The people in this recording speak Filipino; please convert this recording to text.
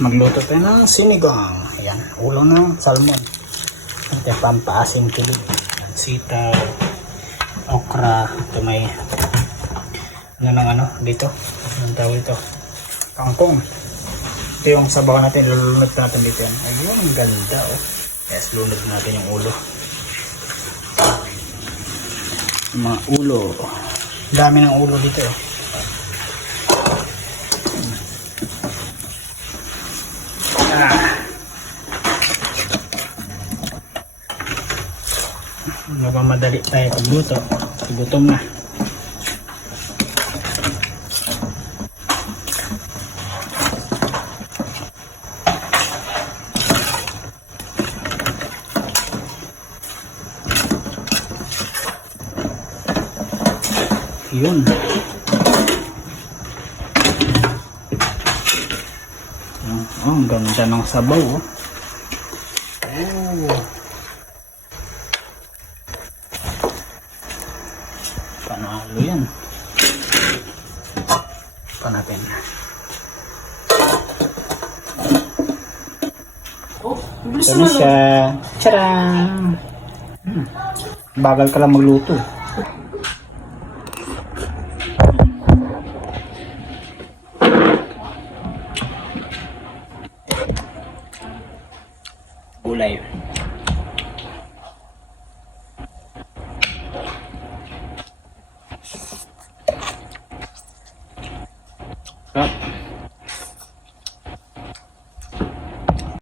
Magluto tayo ng sinigang. Ayan, ulo ng salmon. Ito yung pampaasim kilig. Sitaw, okra. Ito may dito. Anong tawag ito? Kangkong. Ito yung sabaw natin. Lulunod natin dito yan. Ayun, ang ganda oh. Yes, lunod natin yung ulo. Mga ulo. Dami ng ulo dito oh. Nagmamadali tayo pagluto. Gutom na. Yun. Oh, ang ganda ng sabaw oh. Oh. Panalo yan. Pa natin. Oh, bilis Ito na naman. siya. Tcharam! Bagal ka lang magluto.